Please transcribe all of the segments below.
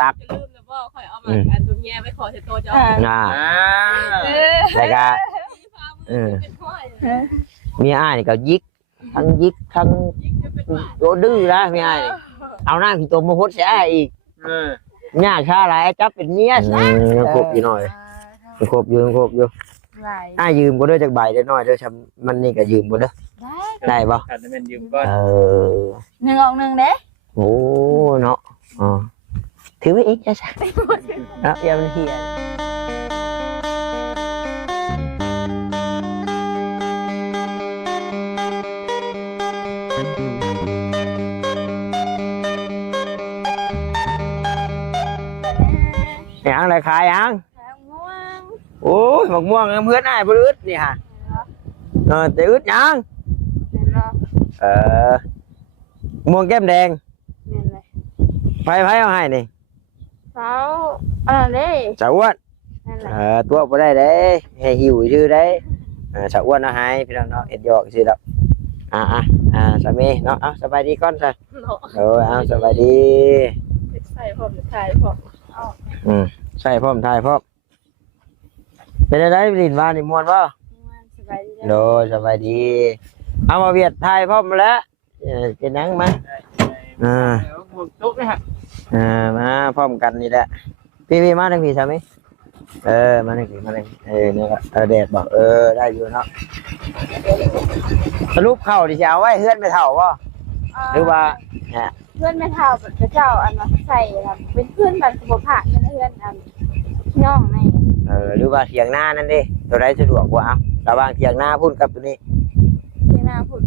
ตัก ลืมแล้วบ่ค่อยเอามาอันดุนแย่ไปขอเสโตจะ แล้วก็มีอ้ายนี่ก็ยิกทั้งโดดื้อนะมีอ้ายเอาหน้าพี่ตัวมาพดใส่อีกหน้าชาหลายจับเป็นเมียซะครบอยู่หน่อยครบอยู่อ้ายยืมบ่ได้จักใบได้น้อยเด้อมันนี่ก็ยืมบ่เด้อได้บ่คันแม่นยืมก่อน1 ออก 1เด้โอ้เนาะอ๋อถือไว้อีกจ้ะเนาะอย่ามันเหี่ยยังอะไรขายยังโอ้ยหมกม่วงเพื่อนอ้ายบ่อึดนี่ฮะแต่อึดยังม่วงแก้มแดงไผเอาให้นี่สาวนี่สาวอ้วนตัวบ่ได้เด้ให้หิวชื่อได้สาวอ้วนเอาให้พี่น้องเนาะเอ็ดหยอกสิดอกสามีเนาะสบายดีก่อนซะสบายดีใส่ผมถ่ายผมใช่พร้อมถ่ายพร้อมเป็นอะไรลินว่านี่ม่วนบ่สบายดีโดสบายดีเอามาเวียดถ่ายพร้อมแล้วเป็นหนังมาหมวกตุ๊กนะฮะมาพร้อมกันนี่แหละพี่มาทางพี่ใช่ไหมมาทางพี่นี่ก็แดดบอกได้อยู่เนาะสรุปเข้าดิจะเอาไว้เฮือนไม่เท่าบ่หรือว่าเพื่อนไม่เท่าเจ้าอันมาใส่ครับเป็นเพื่อนแบบสมบูรณ์ผ่านเพื่อนอันน้องในหรือว่าเถียงหน้านั่นดิตัวใดสะดวกกว่าระหว่างเถียงหน้าพูดกับตัวนี้เถียงหน้าพูด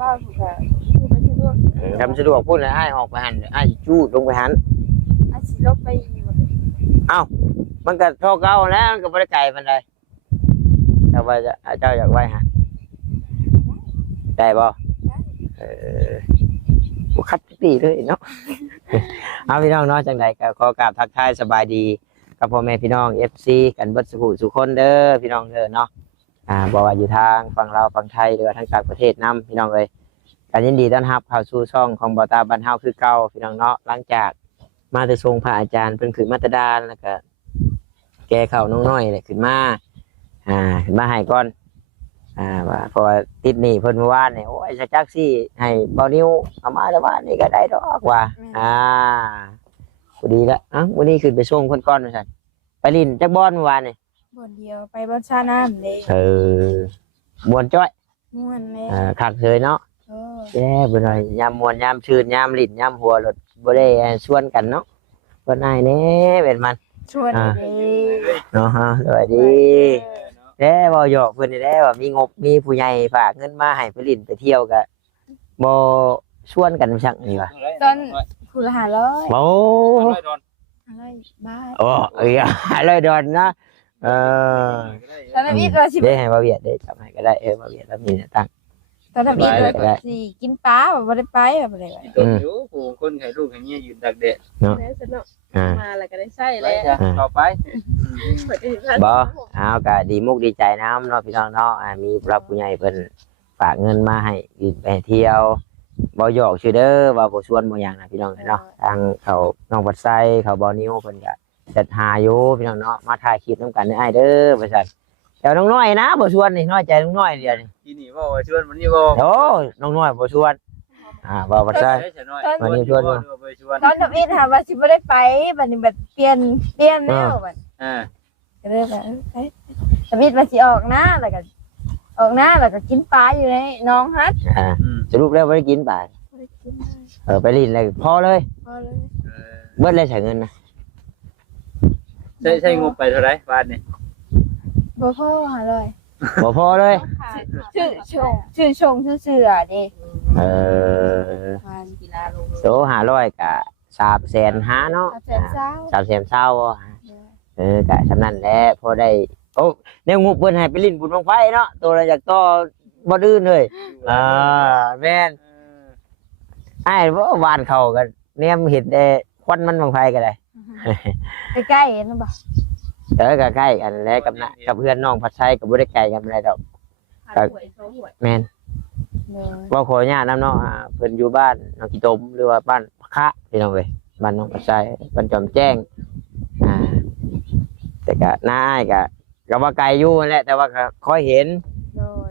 ว่าพูดไปสะดวกทำสะดวกพูดเลยไอ้ออกไปหันไอ้จู้ลงไปหันสิลบไปมันก็ท่อเก่าแล้วมันก็ไม่ได้ไกลมันเลยเจ้าอยากไว้หันได้บ่บุคัดตีเลยเนาะเอาพี่น้องเนาะจังใดก็ขอกราบทักทายสบายดีกับพ่อแม่พี่น้อง FC กันเบิดสุขคนเด้อพี่น้องเด้อเนาะบอกว่าอยู่ทางฝั่งลาวฝั่งไทยหรือว่าทางต่างประเทศนำพี่น้องเลยการยินดีต้อนรับเข้าสู่ช่องของบ่าวตาบ้านเฮาคือเก่าพี่น้องเนาะหลังจากมาแต่ทรงพระอาจารย์เพิ่นขึ้นมาตรดานแล้วก็แก้เข้าน้องน้อยเลยขึ้นมาให้ก่อนว่าพอติดหนี้เพิ่นเมื่อวานนี่โอ้ยจักซี่ให้เบานิ้วเอามาแล้วว่านี่ก็ได้ดอกว่าพอดีละวันนี้ขึ้นไปส่งเพิ่นก่อนว่าซั่นไปลิ้นจักบ่อนเมื่อวานนี่บ่อนเดียวไปบ่อนชาน้ำเด้ม่วนจ้อยม่วนแม่คักเลยเนาะแย่บ่หน่อยยามม่วนยามชื่นยามลิ้นยามหัวรถบ่ได้ชวนกันเนาะบ่นายแน่เป็นมันชวนดีเนาะสวัสดีบ่หยอกเพิ่นได้ว่ามีงบมีผู้ใหญ่ฝากเงินมาให้ไปลิ้นไปเที่ยวก็บ่ชวนกันซักนี่ว่าตอนผู้ละ500โอ้500 บาท500 ดอลนะตอนนั้นมีว่าสิได้ให้บ่เวียดได้จับให้ก็ได้บ่เวียดแล้วมีตังค์ตอนนั้นมีว่าสิกินปลาบ่ได้ไปบ่ได้อยู่ผู้คนให้ลูกให้เมียยืนตากแดดเนาะมาแล้วก็ได้ใช้แล้วต่อไปบ่เอาก็ดีมุกดีใจนำเนาะพี่น้องเนาะมีผู้ใหญ่เพิ่นฝากเงินมาให้ยืนไปเที่ยวบ่หยอกชื่อเด้อว่าบ่ชวนบ่หยังนะพี่น้องเนาะทางเขาน้องปัดไซเขาบ่นิ้วเพิ่นก็จัดหาอยู่พี่น้องเนาะมาถ่ายคลิปนำกันได้เด้อว่าซั่นแต่น้องน้อยนะบ่ชวนนี่น้อยใจน้องน้อยเดียวนี่ทีนี้บ่ชวนมันนี่บ่โอ้น้องน้อยบ่ชวนบ่ปัดไซวันนี้ชวนตอนนี้ถามว่าสิบ่ได้ไปบัดนี้แบบเปลี่ยนแล้วบัดก็เลยแบบตะวิดว่าสิออกนะแล้วก็กินปลาอยู่ในน้องฮัทสรุปแล้วบ่ได้กินปลาไปลิ้นเลยพอเลยเบิดเลยใช้เงินนะใช้งบไปเท่าไหร่บาทนี่บ่พอ500บ่พอเลยชื่อชงชื่อเสือดิกีฬาลงโต500ก็350,000เนาะ320,000ก็สำนั้นแหละพอได้โอ้แนวงบเพิ่นให้ไปลิ้นบุญบังไฟเนาะตัวละอยากต่อบ่ดื้อเลยแม่นอ้ายบ่หวานเข้ากันแนมเห็นแต่ควันมันบังไฟก็ได้ใกล้ๆนั่นบ่ก็ใกล้กันแล้วกับเพื่อนน้องพัดไส้ก็บ่ได้ไกลกันปานใดดอกแม่นบ่ขออนุญาตนำเนาะเพิ่นอยู่บ้านน้องกิตมหรือว่าบ้านพะคะพี่น้องเอ้ย บ้านน้องกระชายบ้านจอมแจ้งแต่ก็น้าอ้ายก็ว่าไกลอยู่นั่นแหละแต่ว่าก็ค่อยเห็น โดย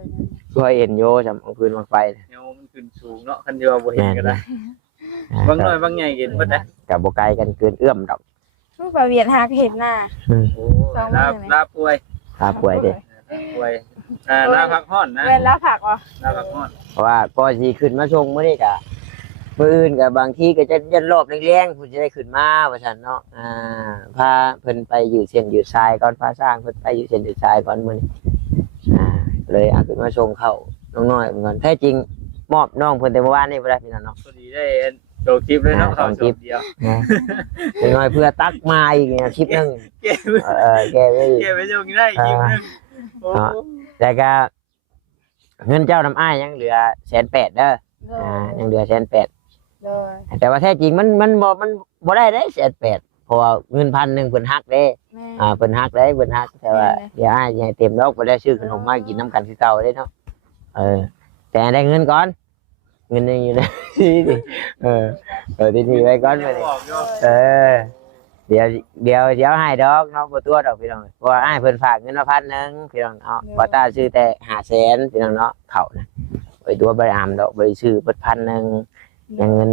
ค่อยเห็นโยจำเอาคืนมาไฟ แนวมันขึ้นสูงเนาะคันเดียวบ่เห็นก็ได้บางน้อยบางใหญ่เห็นเบิดนะ กับบ่ไกลกันเกินเอื้อมดอก ทุกประเวียนหาเห็นหน้า โอ้ลาป่วย พาป่วยเด้ ป่วยลาพักผ่อนนะ เว้นแล้วผักอ๋อ ลาพักผ่อน เพราะว่าก็สิขึ้นมาชงมื้อนี้ก็มื้ออื่นก็บางทีก็จะยันรอบแรงๆผู้จะได้ขึ้นมาว่าซั่นเนาะพาเพิ่นไปยืดเส้นยืดสายก่อนพาสร้างเพิ่นไปยืดเส้นยืดสายก่อนมื้อนี้เลยเอาขึ้นมาชงเข้าน้องน้อยก่อนแท้จริงมอบน้องเพิ่นแต่เมื่อวานนี่บ่ได้พี่น้องเนาะ พอดีได้โดคลิปเลยเนาะเขาคลิปเดียว เป็นน้อยเพื่อตักมาอีกเนี่ยคลิปนึง เก็บ แกไม่ เก็บไปส่งได้อีกนึงโอ้ แต่ก็เงินเจ้าน้ำอ้ายยังเหลือ180,000เด้อ โดย ยังเหลือ180,000 โดย แต่ว่าแท้จริงมันบ่ได้ได้180,000เพราะว่าเงิน1,000เพิ่นหักเด้ แม่ เพิ่นหักได้เพิ่นหักแต่ว่าเดี๋ยวอ้ายให้เต็มดอกบ่ได้ซื้อขนมมากินน้ำกันคือเก่าเด้เนาะแต่ได้เงินก่อนเงินยังอยู่ในที่นี่ไว้ก่อนไปเลยเดี๋ยวให้ดอกเนาะบ่ตัวดอกพี่น้องเพราะว่าอ้ายเพิ่นฝากเงินมา1,000พี่น้องเนาะบ่ตาซื้อแต่500,000พี่น้องเนาะเขานะไปตัวบ่ได้อามดอกบ่ได้ซื้อเบิด1,000ยังเงิน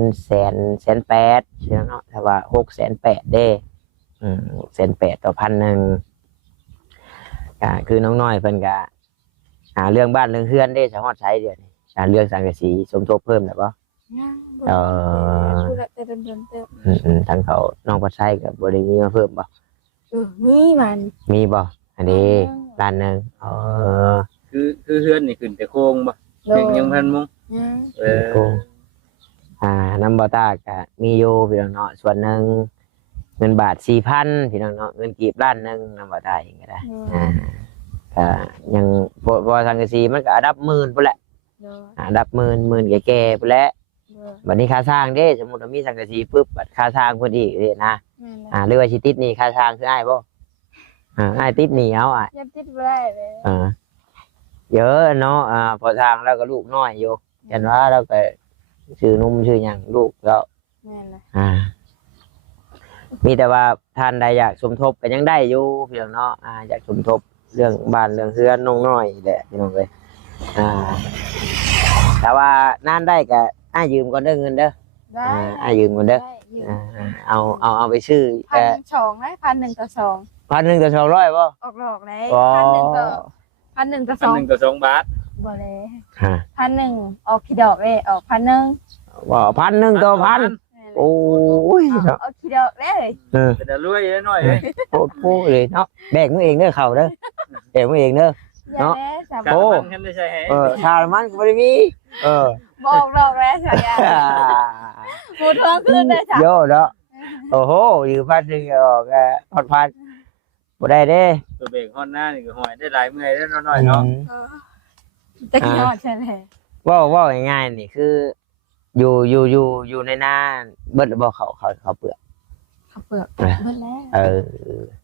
108,000พี่น้องเนาะถ้าว่า608,000เด้608,000ต่อ1,000ก็คือน้องน้อยเพิ่นก็เรื่องบ้านเรื่องเฮือนเด้สะฮอดใช้เดี๋ยวนี้เรื่องสังกะสีสมทบเพิ่มแล้วบ่ พูดแต่เดินเติม ทั้งเขาน้องปัดไส้กับบริมีมาเพิ่มบ่ นี่มัน มีบ่อันนี้ร้านหนึ่งคือเฮือนนี่ขึ้นแต่โค้งบ่ยังพันมุง โกน้ำบอต้ากับมีโยพี่น้องเนาะส่วนหนึ่งเงินบาท4,000พี่น้องเนาะเงินกีบล้านหนึ่งน้ำบอต้าเองก็ได้ก็ยังพอสังกะสีมันก็อันดับ10,000พุ่นแหละอันดับ10,000แก่ๆพุ่นแหละบัดนี้ค่าสร้างเด้สมมุติว่ามีสังกะสีปุ๊บบัดค่าสร้างเพิ่นอีกเด้นะหรือว่าสิติดหนี้ค่าสร้างคืออ้ายบ่อ้ายติดหนี้เอายังติดไม่ได้เลย เยอะเนาะพอทางแล้วก็ลูกน้อยอยู่เห็นว่าเราก็ชื่อนุ่มชื่อหยังลูกแล้วมีแต่ว่าท่านใดอยากสมทบก็ยังได้อยู่พี่น้องเนาะอยากสมทบเรื่องบ้านเรื่องเฮือนน้องน้อยแหละพี่น้องเอ้ยแต่ว่านานได้ก็ยืมก่อนเด้อเงินเด้อยืมก่อนเด้อเอาไปซื้อ1,200ได้1,100ต่อ2 1,000ต่อ200บ่ออกดอกเลย1,100ต่อ1,100ต่อ2 บาทบ่เลย1,100ออกกี่ดอกเลยออก1,000ว่า1,000ต่อ1,000โอ้ยออกกี่ดอกเลยแต่รวยน้อยเลยโอ้เลยเนาะแบกมือเองเด้อเขาเด้อแบกมือเองเด้อเนาะโอ้ชามันก็ไม่มีบอกดอกแล้วสัญญาพูดท้องขึ้นได้จ้ะโย่เนาะโอ้โหอยู่1,000ออก1,000บ่ได้เด้ตัวเบรกฮอนหน้านี่ก็หอยได้หลายเมื่อยได้น้อยเนาะจะกี่ยอดใช่ไหมว่าง่ายๆนี่คืออยู่ในหน้าเบิดบ่เขาเปลือกเบิดแล้ว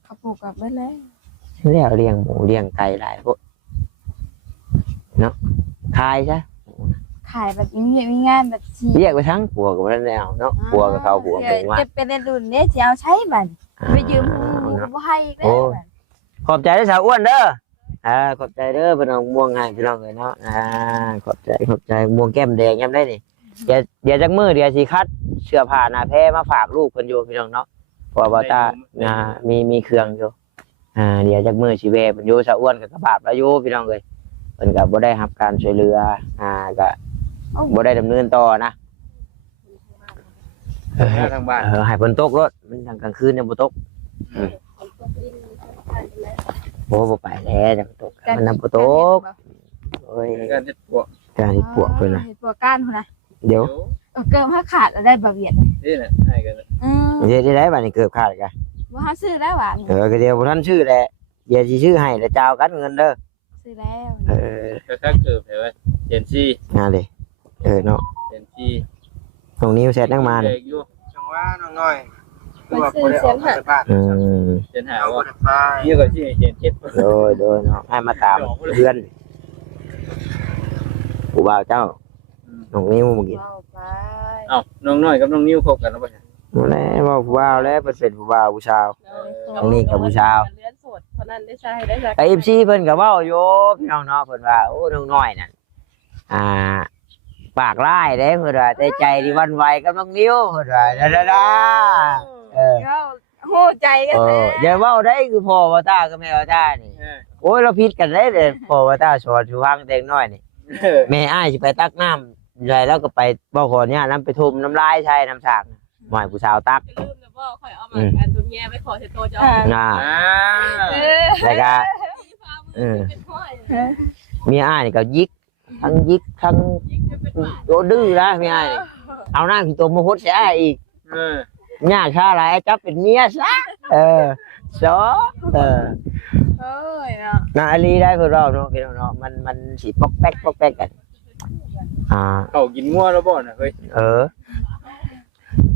เขาปลูกกับเบิดแล้วแล้วเลี้ยงหมูเลี้ยงไก่หลายพวกเนาะขายซะขายแบบมีงานแบบเรียกไปทั้งปัวกับนั่นแล้วเนาะปัวกับเขาปัวกับว่าจะเป็นรุ่นนี้จะเอาใช้บันไปยืมบ่ให้ได้ขอบใจเด้อสาวอ้วนเด้อขอบใจเด้อพี่น้องม่วงให้พี่น้องเลยเนาะขอบใจม่วงแก้มแดงยังได้นี่เดี๋ยวจักมือเดี๋ยวสิคัดเสื้อผ้าหน้าแพรมาฝากลูกเพิ่นอยู่พี่น้องเนาะเพราะว่าตามีเครื่องอยู่เดี๋ยวจักมือสิแวะเพิ่นอยู่สาวอ้วนกับกระบาดแล้วอยู่พี่น้องเอ้ยเพิ่นก็บ่ได้รับการช่วยเหลือก็บ่ได้ดำเนินต่อนะทางบ้านให้เพิ่นตกรถมันทางกลางคืนยังบ่ตกบ่ไปแล้วจะตกมันนำบ่ตกโอ้ยการเฮ็ดปวกเพิ่นน่ะเฮ็ดปวกก้านพุ่นน่ะเดี๋ยวเกิมถ้าขาดแล้วได้บ่เวียดนี่น่ะให้กันเดี๋ยวได้บัดนี้เกือบขาดกันบ่หาซื้อได้หว่าก็เดี๋ยวบ่ทันชื่อแหละเดี๋ยวสิชื่อให้แล้วเจ้ากันเงินเด้อซื้อแล้วก็ถ้าเกิดว่าเจนซี่ดิเนาะเจนซี่ตรงนี้เสร็จนั่งมาเลยอยู่จังว่าน้อยตัวบ่ได้ออกจากบ้านเจนหาว่านี่ก็สิเจนเฮ็ดโดยเนาะให้มาตามเพื่อนผู้บ่าวเจ้าน้องนิ้วเมื่อกี้น้องน้อยกับน้องนิ้วคบกันแล้วบ่ใช่แล้ว ผู้บ่าวแล้วเพิ่นเป็นผู้บ่าวผู้สาว ตรงนี้กับผู้ชาย เลื่อนสดเพราะนั้นได้ใช้ได้ใช้ ไอ้ FC เพิ่นก็เว้าอยู่พี่น้องเนาะเพิ่นว่าโอ้น้องน้อยนั่นปากร้ายเด้เพิ่นว่าแต่ใจที่หวันไหวกับน้องนิ้วเพิ่นว่าดาเออ เจ้าฮู้ใจกันแท้ อย่าเว้าได้คือพ่อว่าตากับแม่ว่าตานี่โอ้ยเราผิดกันได้เด้พ่อว่าตาสอนอยู่ฟังแต่น้อยนี่แม่อ้ายสิไปตักน้ำใหญ่แล้วก็ไปบ่ขอเนี่ยน้ำไปทุ่มน้ำลายใช่น้ำสากหม่อยผู้สาวตัก จะลืมเลยว่าข่อยเอามาอันตัวแง่ไปขอเสร็จตัวจะ น่ะ อ่า แล้วก็เมียอ้ายนี่ก็ยิกทั้งยิกทั้งโดดื้อนะเมียอ้ายนี่เอาหน้าพี่ตัวมาฮดใส่อ้ายอีก หน้าชาหลายจับเป็นเมียซะซอเเอ้ยเนาะ นาอาลีได้เพื่อเราเนาะพี่น้องเนาะมันสิปอกแป๊กกันเขากินงัวแล้วบ่น่ะเฮ้ย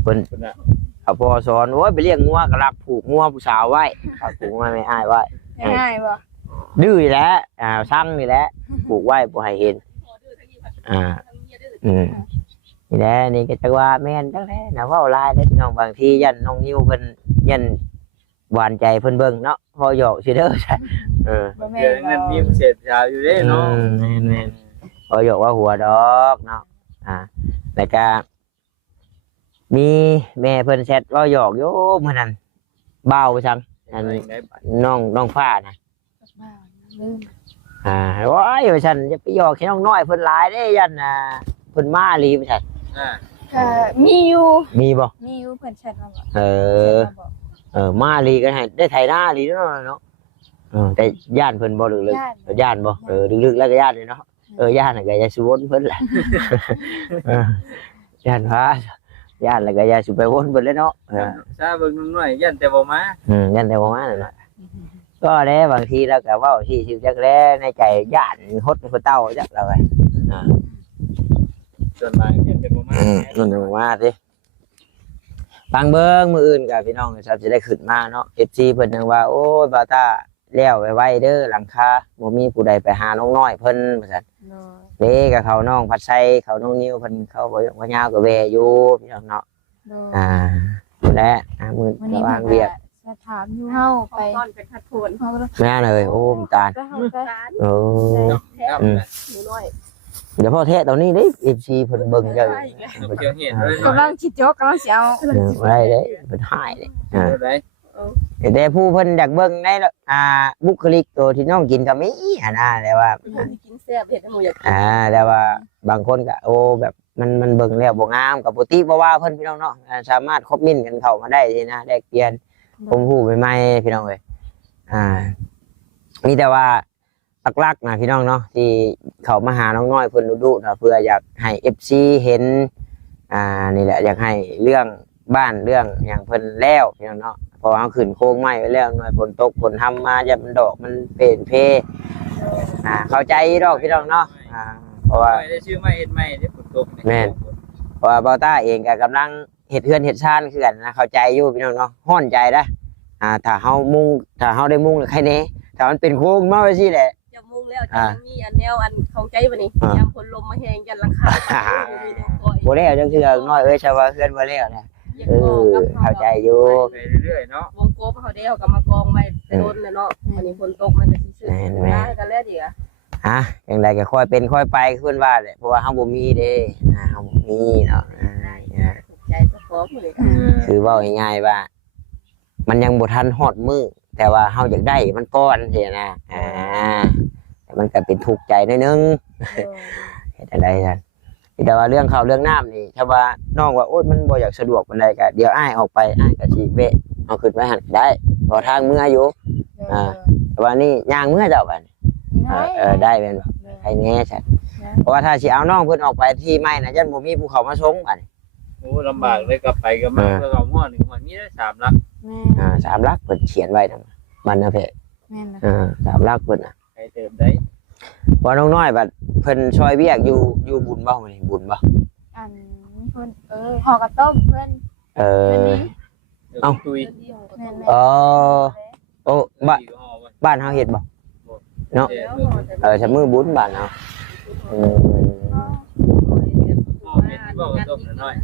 เพิ่น คนน่ะ เอาพอสอนโอ้ยไปเลี้ยงงัวก็รักผูกงัวผู้สาวไว้ผูกงัวไม่อ้ายไว้ ง่ายบ่ ดื้อนี่แหละสั่งนี่แหละผูกไว้บ่ให้เห็นนี่แหละนี่ก็จักว่าแม่นจังแท้นะเว้าหลายเด้อพี่น้องบางทียันน้องนิ้วเพิ่นยันหวานใจเพิ่นเบิ่งเนาะพอหยอกซื่อเด้อใช่บ่แม่ เดี๋ยวน นั้นมีเศษชาวอยู่เด้เนาะ แม่นพอหยอกว่าหัวดอกเนาะแล้วก็มีแม่เพิ่นแชทเว้าหยอกโยมื้อนั้นเบาจังอันน้องฟ้านะว้ายว่าฉันจะไปหยอกแค่น้องน้อยเพิ่นหลายเด้ยันเพิ่นมาลีว่าฉัน มีอยู่ มีบ่ มีอยู่เพิ่นแชทมาบ่ มาลีก็ให้ได้ไถหน้าลีเนาะแต่ย่านเพิ่นบ่ลึกๆย่านบ่ลึกๆแล้วก็ย่านเลยเนาะย่านน่ะก็อย่าสิวนเพิ่นแหละย่านพาย่านแล้วก็อย่าสิไปวนเพิ่นเลยเนาะซาเบิ่งน้อยยันแต่บ่มาย่านแต่บ่มานั่นน่ะก็แล้บางทีเราก็เว้าที่สิจักแลในใจย่านฮดเพิ่นเต้าจักแล้วไงส่วนหลายยันแต่บ่มา นั่นบ่มาติฟังเบิ่งมื้ออื่นก็พี่น้องครับสิได้ขึ้นมาเนาะ FC เพิ่นนึงว่าโอ้ยบ่าวตาแล้วไว้เด้อหลังคาบ่มีผู้ใดไปหาน้องน้อยเพิ่นว่าซั่นเด้กับเขาน้องพัดไสเขาน้องนิ้วเพิ่นเขาบ่ยาวก็แวอยู่พี่น้องเนาะและมื้อระหว่างเวียก จะถามอยู่เฮาไป ต้นเป็นขัดผล เฮา แม่เลยโอ้มตาล ก็เฮาไป โอ้ หนูน้อย เดี๋ยวพ่อเทศตอนนี้เด้ FC เพิ่นเบิ่งจัง เกี่ยวเห็นเลย กำลังคิดจกกำลังสิเอา ได้เด้เพิ่นหายเด้ ได้ แต่ผู้เพิ่นอยากเบิ่งในบุคลิกตัวที่น้องกินก็มีแต่ว่า กินแซ่บเผ็ดให้หมูอยาก แต่ว่าบางคนก็โอ้แบบมันเบิ่งแล้วบ่งามกับปกติบ่ว่าเพิ่นพี่น้องเนาะสามารถคอมเมนต์กันเข้ามาได้สินะแลกเปลี่ยนผมฮู้ใหม่ๆพี่น้องเอ้ยมีแต่ว่าหลักๆนะพี่น้องเนาะที่เขามาหาน้องน้อยเพิ่นดุๆนะเพื่ออยากให้ FC เห็นนี่แหละอยากให้เรื่องบ้านเรื่องอย่างเพิ่นแล้วพี่น้องเนาะเพราะว่าขึ้นโค้งไม้ไว้แล้วหน่อยฝนตกฝนทำมาจะมันดอกมันเป็นเพเข้าใจดอกพี่น้องเนาะเพราะว่าได้ชื่อไม่เห็นไม่ได้ฝนตก เพราะว่าเบาต้าเองก็กำลังเฮ็ดเฮือนเฮ็ดชานคือกันนะเข้าใจอยู่พี่น้องเนาะฮ้อนใจนะถ้าเฮาได้มุ่งใครแน่ถ้ามันเป็นโค้งมาไว้สิแหละจะมุ่งแล้วจะมีอันแนวอันเข้าใจบ่นี่ยามฝนลมมาแฮงยันหลังคาบ่แล้วจังซี่น้อยเอ้ยชาวว่าเฮือนบ่แล้วนะเข้าใจอยู่ไปเรื่อยๆเนาะวงกบเขาได้เขาก็มากองไว้โดนเนาะวันนี้ฝนตกมันจะซื่อๆได้กันแล้วดิอย่างไรก็ค่อยเป็นค่อยไปขึ้นว่าแหละเพราะว่าเฮาบ่มีเด้เฮาบ่มีเนาะใจจะฟ้องเลย คือเว้าง่ายๆว่ามันยังบ่ทันฮอดมื้อแต่ว่าเฮาอยากได้มันก่อนสินะแต่มันก็เป็นทุกข์ใจนิดนึงเฮ็ดอะไรซั่นแต่ว่าเรื่องข้าวเรื่องน้ำนี่ถ้าว่าน้องว่าโอ๊ยมันบ่อยากสะดวกปานใดก็เดี๋ยวอ้ายออกไปอ้ายก็สิแวะเอาขึ้นไปหั่นได้พอทางเมื่ออยู่แต่ว่านี่ย่างเมื่อเจ้าบัดได้แม่นบ่ให้แน่ใช่เพราะว่าถ้าสิเอาน้องเพิ่นออกไปที่ไม้น่ะยันบ่มีภูเขามาส่งบัดโอ้ลำบากเลยกลับไปก็มาเพื่อเอาหม้อ1หัวมีได้3ลัก3ลักเพิ่นเขียนไว้นำมันนะเพ่แม่น3ลักเพิ่นน่ะให้เติมได้ว่าน้องน้อยบัดเพิ่นช่วยเวียกอยู่บุญบ่มื้อนี้บุญบ่อันเพิ่นห่อกระต้มเพิ่นเอ้าตุยโอ้บ้านเฮาเฮ็ดบ่เนาะชะมือบุญบ้านเฮาพ่อเฮ็ดบ่กระต้มน้อย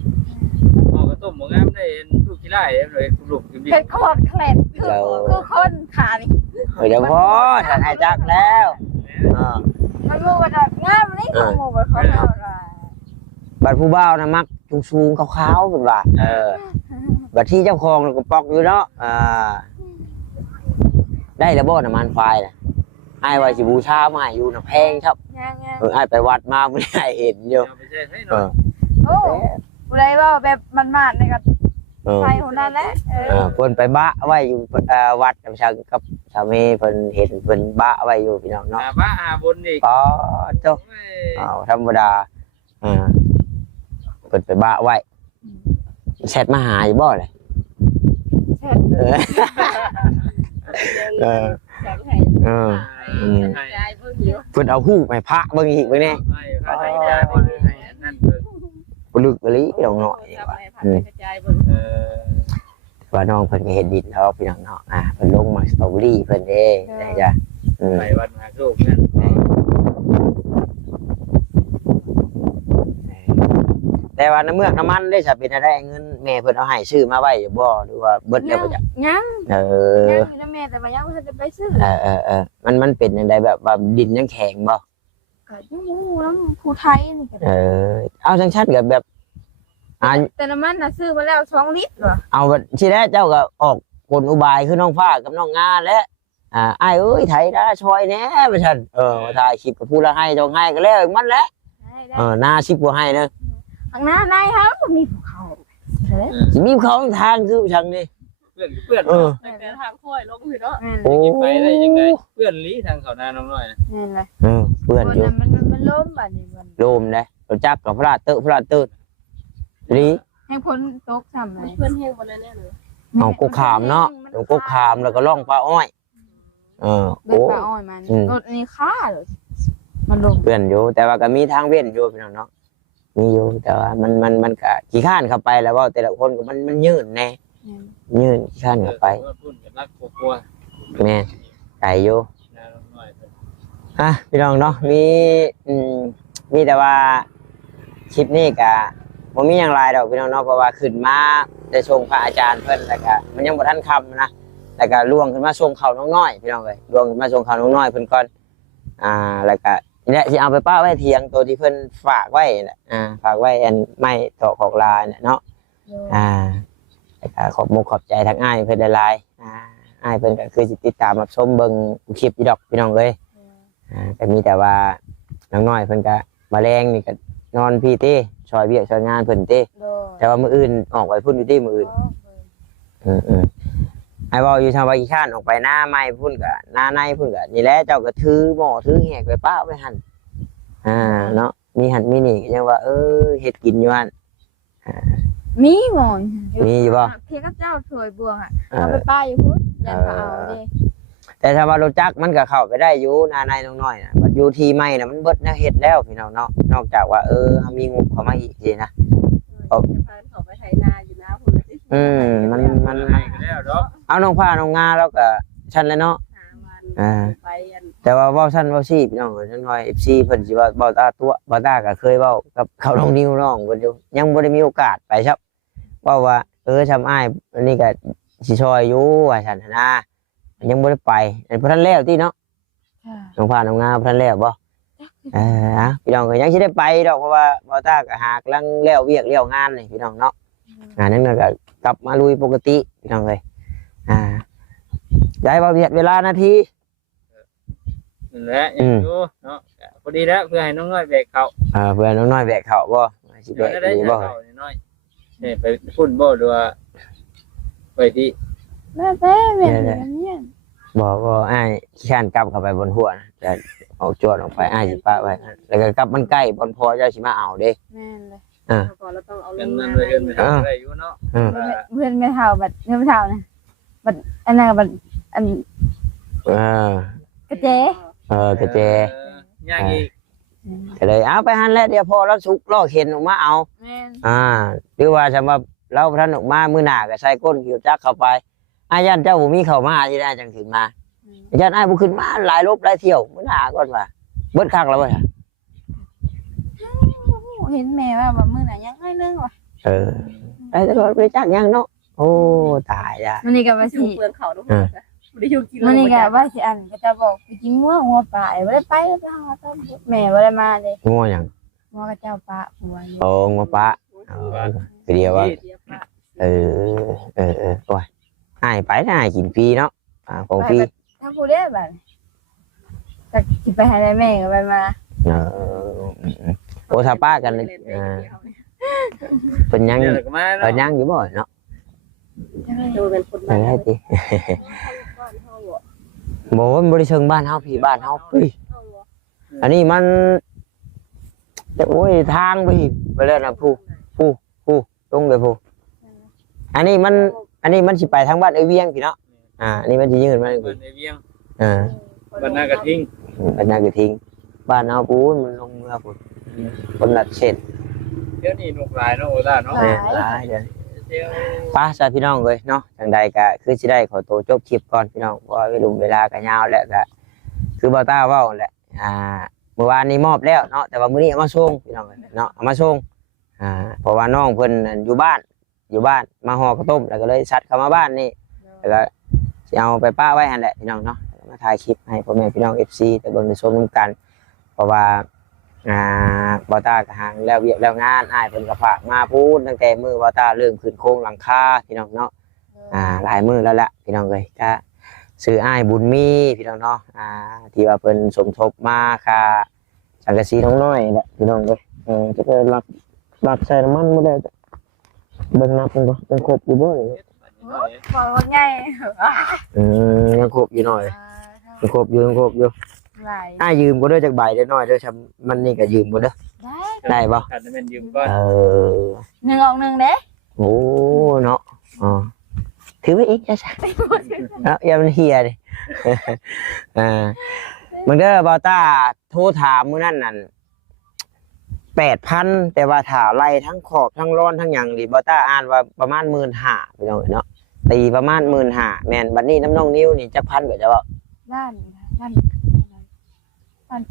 พ่อกระ ต้มบ่งามได้ลูกขี้ไล่เลยลูกกินดิ เป็นขอดแคลดคือคนขานี่ เดี๋ยวพอท่านให้จักแล้วมันมูบัดงามนี่ของมูบัดเขาเอาละ บัดผู้บ่าวนะมักสูงๆขาวๆเป็นว่าบัดที่เจ้าของก็ปอกอยู่เนาะได้แล้วบ่น้ำมันไฟน่ะอ้ายว่าสิบูชามาให้อยู่น่ะแพงครับ ยัง อ้ายไปวัดมาบ่ได้เห็นอยู่ ไปใช้ให้เนาะ โอ้อะไรว่าแบบมันมาดเลยกับใส่คนนั้นแหละ เพิ่นไปบะไว้อยู่วัดชาวกับสามีเพิ่นเห็นเพิ่นบะไว้อยู่พี่น้องเนาะ บ้าบนอีก ก็เจ้าธรรมดาเพิ่นไปบะไว้แชทมาหาอยู่บ่เลย เสร็จ แข็งให้ใจเพิ่นอยู่ เพิ่นเอาฮู้ไปพระเบิ่งอีกเบิ่งแน่ ให้ยาบ่ให้นั่นเบิ่ง บ่ลึกอีหลีน้องน้อย จับให้ผัดกระจายเบิ่ง ว่าน้องเพิ่นก็เฮ็ดดินเนาะพี่น้องเนาะเพิ่นลงมาสตรอเบอรี่เพิ่นเด้ได้จ้ะ ไปวัดมาลูกนั่น แต่ว่าน้ำเมือกน้ำมันได้จะเป็นอะไรเงินแม่เพิ่นเอาให้ซื้อมาไว้อยู่บ่หรือว่าเบิดแล้วบ่จ้ะ ยัง ยังอยู่นะแม่แต่ว่ายังไม่ได้ไปซื้อ มันเป็นจังไดแบบว่าดินยังแข็งบ่ ก็ยังมูน้ำผู้ไทยนี่ก็ เอาจังซั่นก็แบบแต่น้ำมันน่ะซื้อมาแล้ว2 ลิตรเหรอ เอาทีแรกเจ้าก็ออกกลอุบายคือน้องฟ้ากับน้องงาและอ้ายเอ้ยไถได้ช่วยแหน่ว่าซั่นมาถ่ายคลิปกับผู้ละให้เจ้าให้ก็แล้วมันแหละหน้า10กว่าให้เด้อ ข้างหน้านายครับมีภูเขา สิมีเขาทางคือจังนี่ เพื่อน แต่ทางค่อยลงอยู่เนาะ โอ้ ไปได้ยังไงเพื่อนลีทางเขานาน้องน้อยนะ นี่แหละ เพื่อนอยู่ มันล้มบัดนี้มัน โลมเด้รู้จักกับพระเติดลี ให้พ้นตกซ้ำเลย เพิ่นแห้งบ่แน่เลย เอากุกขามเนาะเอากุกขามแล้วก็ล่องปลาอ้อยเดิน โอ้ ปลาอ้อยมันรถนี่ค่าเลยมันลง เพื่อนอยู่แต่ว่าก็มีทางเว้นอยู่พี่น้องเนาะมีอยู่แต่ว่ามันก็ขี้ข้านเข้าไปแล้วว่าแต่ละคนก็มันยืนแน่ยืนขี้ข้านเข้าไป พุ่นกับรักกลัว แม่ไก่อยู่ นาน้องน้อย พี่น้องเนาะมีแต่ว่าคลิปนี้ก็บ่มีอย่างไรดอกพี่น้องเนาะเพราะว่าขึ้นมาได้ส่งพระอาจารย์เพิ่นแล้วก็มันยังบ่ทันคำนะแล้วก็ล่วงขึ้นมาส่งเขาน้องน้อยพี่น้องเอ้ยล่วงขึ้นมาส่งเขาน้องน้อยเพิ่นก่อนแล้วก็นี่แหละสิเอาไปป้าไว้เถียงตัวที่เพิ่นฝากไว้น่ะฝากไว้อันไม้ตอกของลาเนี่ยเนาะแล้วก็ขอบใจทั้งอ้ายเพิ่นหลายๆอ้ายเพิ่นก็คือสิติดตามรับชมเบิ่งคลิปอยู่ดอกพี่น้องเอ้ยก็มีแต่ว่าน้องน้อยเพิ่นก็มาแรงนี่ก็นอนพี่ติช่วยเวียกช่วยงานเพิ่นติแต่ว่ามื้ออื่นออกไปพุ่นอยู่ติมื้ออื่นไอ้เว้าอยู่ทางว่าอีข้านออกไปหน้าไม้พุ่นก็หน้าในพุ่นก็นี่แหละเจ้าก็ถือหม้อถือแหกไปป้าไว้หั่นเนาะมีหั่นมีนี่ก็ยังว่าเฮ็ดกินอยู่หั่น มีหมอน มีอยู่บ่ เพียกับเจ้าถวยบวงเอาไปป้าอยู่พุ่นยันเอาดิ แต่ถ้าว่ารถจักรมันก็เข้าไปได้อยู่หน้าในน้อยๆน่ะบัดอยู่ที่ไม้น่ะมันเบิดแนวเฮ็ดแล้วพี่น้องเนาะนอกจากว่าเฮามีงบเข้ามาอีกสินะ เขาไปไถนาอยู่นะพุ่นเลย มัน ให้ก็แล้วดอก เอาน้องผ้าน้องงาแล้วก็ชั้นแล้วเนาะ ไปอัน แต่ว่าเว้าชั้นเว้าซี่พี่น้องเอ้ยจังน้อย FC เพิ่นสิว่าเว้าตาตัวเว้าตาก็เคยเว้ากับเขาน้องนิวน้องเพิ่นอยู่ยังบ่ได้มีโอกาสไปครับว่าทำอ้ายอันนี้ก็สิช่วยอยู่ว่าซั่นนะยังบ่ได้ไปอันบ่ทันแล้วติเนาะน้องผ้าน้องงาบ่ทันแล้วบ่พี่น้องก็ยังสิได้ไปดอกเพราะว่าเว้าตาก็หากำลังแล้วเวียกแล้วงานนี่พี่น้องเนาะงานนั้นก็กลับมาลุยปกติพี่น้องเอ้ยย้ายบ่เวียดเวลานาที นั่นแหละอยู่เนาะพอดีแล้วเพื่อให้น้องน้อยแบกเขา เพื่อนน้องน้อยแบกเขาบ่สิแบก ได้ ดีบ่ เขาน้อยนี่ไปพุ่นบ่ดูว่าไปที่ แม่เนี่ย บ่อ้ายขี้ข้านกลับเข้าไปบนหัวนะจะเอาจวดออกไปอ้ายสิปะไว้แล้วก็กลับมันใกล้บนพอเจ้าสิมาเอาเด้ แม่เลย ก่อนเราต้องเอาล เงิน ง มั มาน ไปเงินไปได้อยู่เนาะ เพื่อนไม่เท่าบัดเพื่อนไม่เท่านะบัดอันนั้นบัดอันกระเจ กระเจ ย่างอีก ก็เลยเอาไปหันแล้วเดี๋ยวพอเราสุกลอกเข็นออกมาเอา แม่ หรือว่าสำหรับเราท่านออกมามื้อหน้าก็ใส่ก้นเกี่ยวจักเข้าไปอายันเจ้าบ่มีเข้ามาสิได้จังขึ้นมาอายันอ้ายบ่ขึ้นมาหลายรบหลายเที่ยวมื้อหน้าก่อนว่าเบิดคักแล้วบ่ล่ะ เห็นแม่ว่ามื้อน่ะยังไงนึงว่ะ ได้ตลอดบริจาคยังเนาะโอ้ตายละ มันนี่ก็ว่า สิ สิ เปลืองเขาทุกคนจ้ะบ่ได้อยู่กิน มันนี่ก็ว่าสิอันก็จะบอกไปกินงัวป่าบ่ได้ไปแล้วไปหาต้นแม่บ่ได้มาเลย งัวหยัง งัวกับเจ้าป่าผัวอยู่ โอ้งัวปะเดียวว่า เออโอ้ยอ้ายไปนะอ้ายกินฟรีเนาะของฟรี ถ้าผู้ได้บัดก็สิไปหาได้แม่ก็ไปมา เออโอ้ถ้าป้ากันเป็นยัง เดี๋ยวก็มา เป็น เนาะ ยังอยู่บ่เนาะ ดูเป็นคน ไปได้ติบ่มันบ่ได้เชิงบ้านเฮาพี่บ้านเฮาปุ้ยอันนี้มันโอ้ยทางไปแล้วนะผู้ลงเลยผู้อันนี้มันสิไปทางบ้านไอ้เวียงพี่เนาะอันนี้มันสิยืนมา เพิ่นในเวียง อ่า บ้านนากระทิง บ้านนากระทิงบ้านเฮาปูนมันลงเมืองพุ่นคนละเส้น เดี๋ยวนี้นกหลายเนาะโอล่าเนาะ หลายเด้อ เดี๋ยว ป้าซะพี่น้องเลยเนาะทางใดก็คือสิได้ขอตัวจบคลิปก่อนพี่น้องเพราะว่าเวลาก็ยาวแล้วก็คือบ่าวต้าเว้าแหละเมื่อวานนี้มอบแล้วเนาะแต่ว่ามื้อนี้เอามาส่งพี่น้องเนาะเอามาส่งเพราะว่าน้องเพิ่นอยู่บ้านมาห่อข้าวต้มแล้วก็เลยซัดเข้ามาบ้านนี่แล้วก็สิเอาไปป้าไว้หั่นแหละพี่น้องเนาะมาถ่ายคลิปให้พ่อแม่พี่น้อง FC แต่เบิ่งได้ชมนํกันเพราะว่าบ่าวต้าก็ห่างแล้วเวียกแล้วงานอ้ายเพิ่นก็ฝากมาพูดตั้งแต่มื้อบ่าวต้าเริ่มขึ้นโครงหลังคาพี่น้องเนาะหลายมื้อแล้วแหละพี่น้องเอ้ยก็ซื้ออ้ายบุญมีพี่น้องเนาะที่ว่าเพิ่นสมทบมาค่าสังกะสีน้องน้อยแหละพี่น้องเอ้ยจะไปรักใส่น้ำมันบ่ได้เบิ่งนับมันบ่ยังครบอยู่บ่นี่ ขอคนใหญ่ ยังครบอยู่หน่อยยังครบอยู่ หลาย อ้ายยืมบ่ได้จักใบได้น้อยเด้อมันนี่ก็ยืมบ่เด้อ ได้ ได้บ่ อาจจะเป็นยืมก่อน หนึ่งออกหนึ่งเด้ โอ้เนาะถือไว้อีกจ้ะอย่ามันเฮียดิ มันเด้อบอต้าโทรถามมื้อนั้นนั่น8,000แต่ว่าถ้าไล่ทั้งขอบทั้งร้อนทั้งหยังดิบอต้าอ่านว่าประมาณ 15,000พี่น้องเนาะตีประมาณ 15,000แม่นบัดนี้น้ำน้องนิ้วนี่จักพันก็จะว่า ด้าน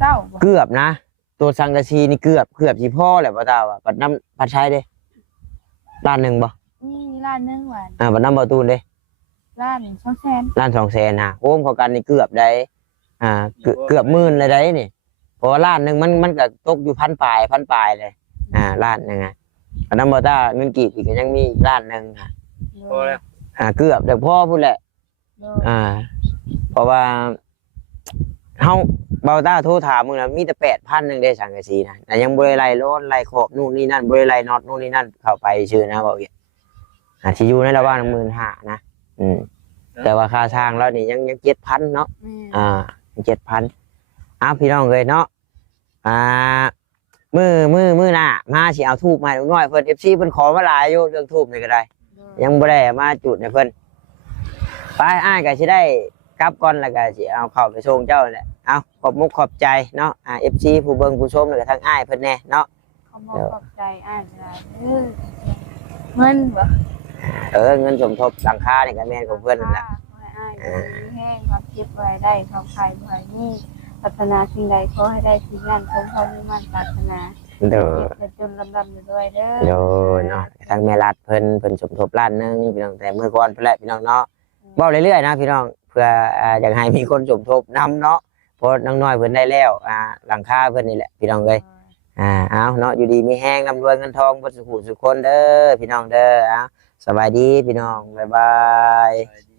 เก้า เกือบนะ ตัวสังกะสีนี่เกือบสิพอแหละบอต้าว่าบัดน้ำบัดใช้เด้ล้านหนึงบ่ นี่ร้านหนึ่งหวาน บัดน้ำบ่ตูนเด้ ร้าน200,000 ล้าน200,000นะโอ้มเขากันนี่เกือบได้เกือบหมื่นเลยได้นี่เพราะว่าล้านหนึงมันก็ตกอยู่พันปลายเลยล้านหนึงอันนั้นบ่ต้าเงินกีบอีกก็ยังมีล้านหนึง พอแล้ว เกือบแต่พ่อพูดแหละเพราะว่าเฮาเบาต้าโทรถามมึงนะมีแต่8,000นึงได้สังกะสีนะแต่ยังบ่ได้ไล่ร้อนไล่ขอบนู่นนี่นั่นบ่ได้ไล่น็อตนู่นนี่นั่นเข้าไปชื่อนะบอกอีกสิอยู่ในระหว่าง 15,000 นะแต่ว่าค่าทางแล้วนี่ยัง 7,000 เนาะ7,000พี่น้องเลยเนาะมือหน้ามาสิเอาทูบมาหน่อยเพิ่น FC เพิ่นขอมาหลายอยู่เรื่องทูบนี่ก็ได้ยังบ่ได้มาจุดให้เพิ่นไปอ้ายก็สิได้กลับก่อนแล้วก็สิเอาเข้าไปส่งเจ้าแหละเอาขอบมุกขอบใจเนาะFC ผู้เบิ่งผู้ชมแล้วก็ทั้งอ้ายเพิ่นแน่เนาะ เขาบอกขอบใจอ่านอะไรเงินบ่ เงินสมทบหลังคานี่ก็แม่นของเพิ่นนั่นแหละ แห้งความคิดไว้ได้ความใครไว้นี่พัฒนาสิ่งใดขอให้ได้สิ่งนั้นสมความมุ่งมั่นปรารถนา เด้อ เก็บจนลำๆด้วยเด้อ โยเนาะทางแม่รัดเพิ่นสมทบล้านหนึงพี่น้องแต่เมื่อก่อนเพิ่นแหละพี่น้องเนาะเว้าเรื่อยๆนะพี่น้องเพื่ออยากให้มีคนสมทบนำเนาะเพราะน้องน้อยเพิ่นได้แล้วหลังคาเพิ่นนี่แหละพี่น้องเอ้ยเอาเนาะอยู่ดีมีแห้งร่ำรวยเงินทองบ่สุขสุขคนเด้อพี่น้องเด้อเอาสบายดีพี่น้องบ๊ายบาย ไปดี